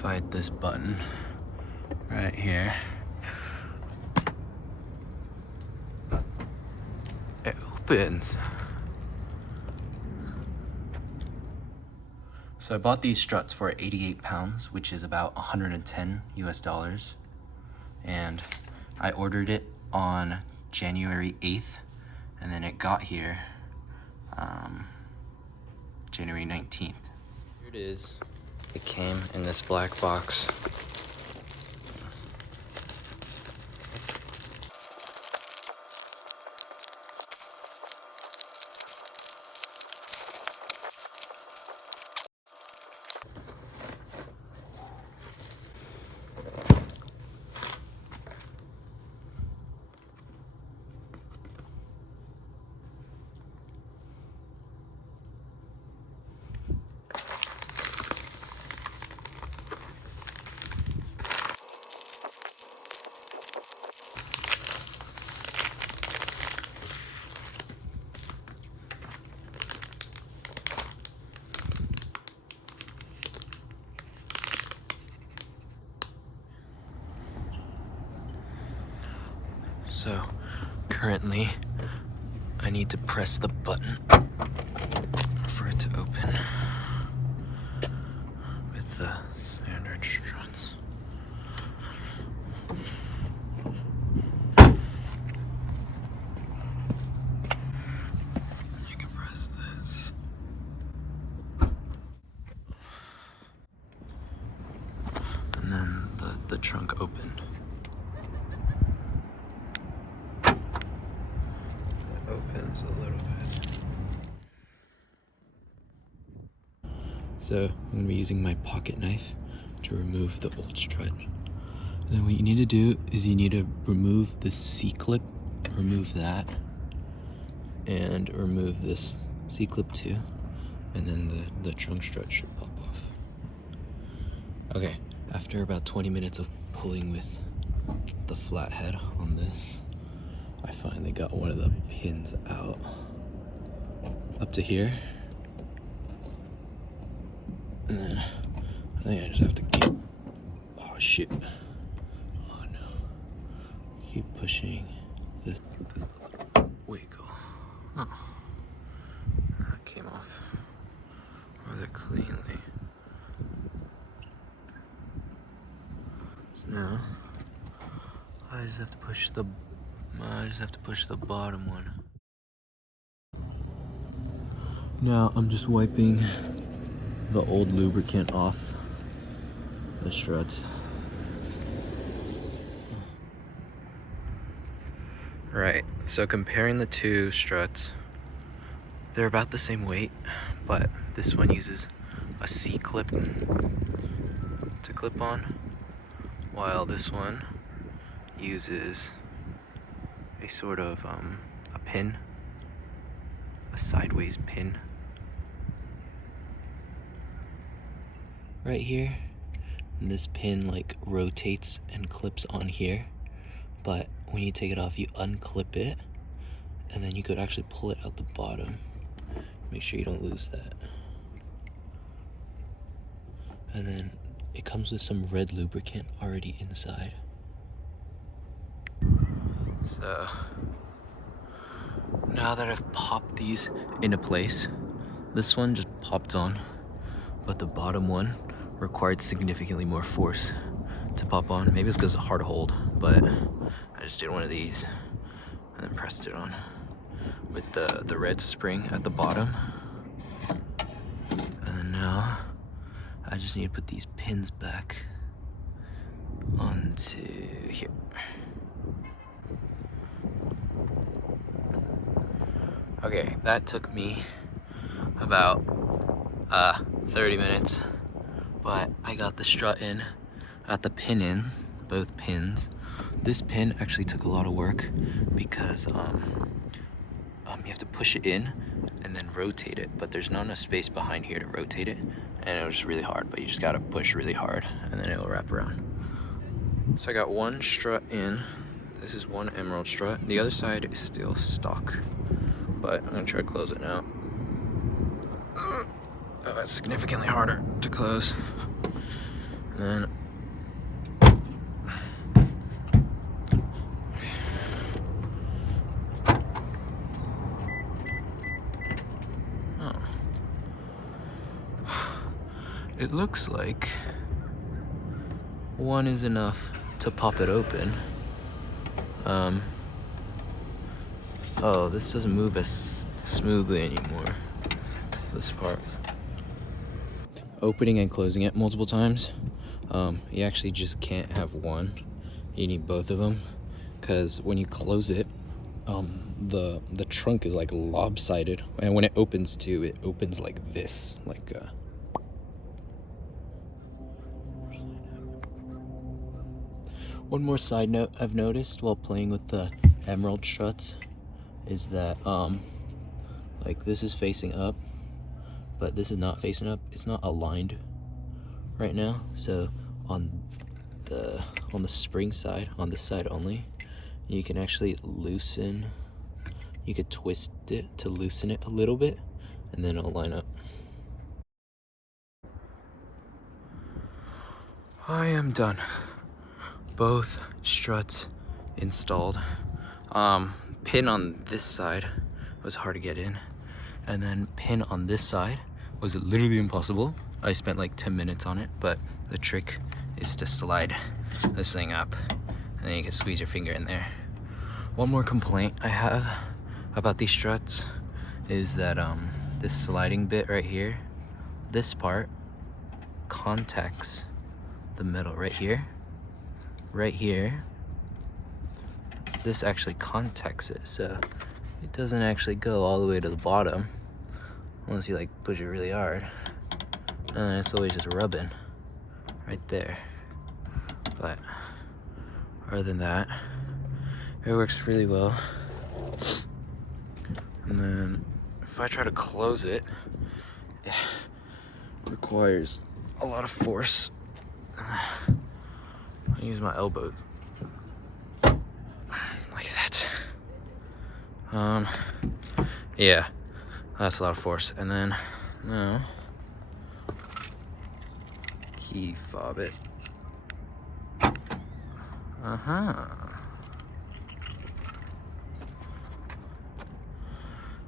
if I hit this button right here, it opens. So I bought these struts for 88 pounds, which is about 110 US dollars. And I ordered it on January 8th, and then it got here January 19th. Here it is. It came in this black box. So currently I need to press the button for it to open with the standard struts. You can press this. And then the trunk opened. Opens a little bit. So I'm gonna be using my pocket knife to remove the old strut. And then what you need to do is you need to remove the C-clip, remove that, and remove this C-clip too. And then the trunk strut should pop off. Okay, after about 20 minutes of pulling with the flathead on this, I finally got one of the pins out up to here. And then I think I just have to keep, oh shit. Oh no. Keep pushing this wiggle. Oh. That came off rather cleanly. So now I just have to push the bottom one. Now I'm just wiping the old lubricant off the struts. Right, so comparing the two struts, they're about the same weight, but this one uses a C-clip to clip on, while this one uses a sort of a pin, a sideways pin right here. And this pin like rotates and clips on here, but when you take it off you unclip it, and then you could actually pull it out the bottom. Make sure you don't lose that. And then it comes with some red lubricant already inside. So now that I've popped these into place, this one just popped on, but the bottom one required significantly more force to pop on. Maybe it's because it's hard to hold, but I just did one of these and then pressed it on with the red spring at the bottom. And then now I just need to put these pins back onto here. Okay, that took me about 30 minutes, but I got the strut in, got the pin in, both pins. This pin actually took a lot of work because you have to push it in and then rotate it, but there's not enough space behind here to rotate it, and it was just really hard, but you just gotta push really hard and then it'll wrap around. So I got one strut in. This is one emerald strut. The other side is still stock, but I'm gonna try to close it now. Oh, it's significantly harder to close. And then it looks like one is enough to pop it open. Oh, this doesn't move as smoothly anymore, this part. Opening and closing it multiple times, you actually just can't have one. You need both of them, because when you close it, the trunk is like lopsided, and when it opens too, it opens like this, like One more side note I've noticed while playing with the Emerald struts is that like this is facing up, but this is not facing up. It's not aligned right now. So on the spring side, on this side only, you can actually loosen. You could twist it to loosen it a little bit, and then it'll line up. I am done. Both struts installed. Pin on this side was hard to get in, and then pin on this side was literally impossible. I spent like 10 minutes on it, but the trick is to slide this thing up, and then you can squeeze your finger in there. One more complaint I have about these struts is that this sliding bit right here, this part contacts the metal right here. This actually contacts it, so it doesn't actually go all the way to the bottom unless you like push it really hard, and it's always just rubbing right there. But other than that, it works really well. And then if I try to close it, it requires a lot of force. I use my elbows like that. Yeah, that's a lot of force. And then now key fob it.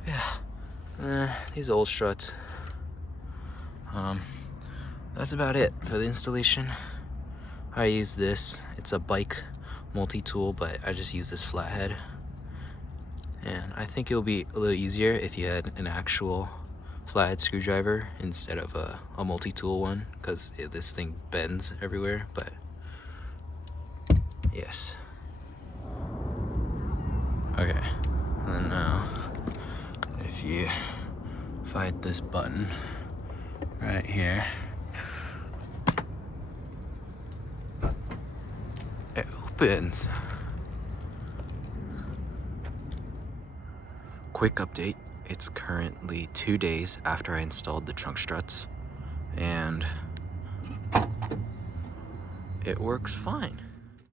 Yeah, these old struts. That's about it for the installation. I use this. It's a bike multi-tool, but I just use this flathead. And I think it'll be a little easier if you had an actual flathead screwdriver instead of a multi-tool one, because this thing bends everywhere. But yes. Okay, and now if I hit this button right here, it opens. Quick update, it's currently 2 days after I installed the trunk struts, and it works fine.